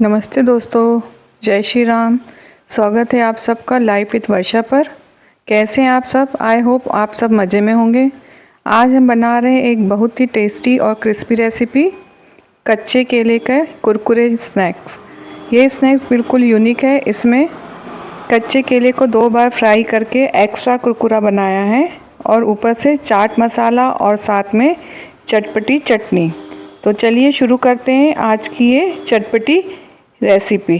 नमस्ते दोस्तों, जय श्री राम। स्वागत है आप सबका लाइफ विथ वर्षा पर। कैसे हैं आप सब? आई होप आप सब मज़े में होंगे। आज हम बना रहे हैं एक बहुत ही टेस्टी और क्रिस्पी रेसिपी, कच्चे केले का कुरकुरे स्नैक्स। ये स्नैक्स बिल्कुल यूनिक है। इसमें कच्चे केले को 2 बार फ्राई करके एक्स्ट्रा कुरकुरा बनाया है और ऊपर से चाट मसाला और साथ में चटपटी चटनी। तो चलिए शुरू करते हैं आज की ये चटपटी रेसिपी।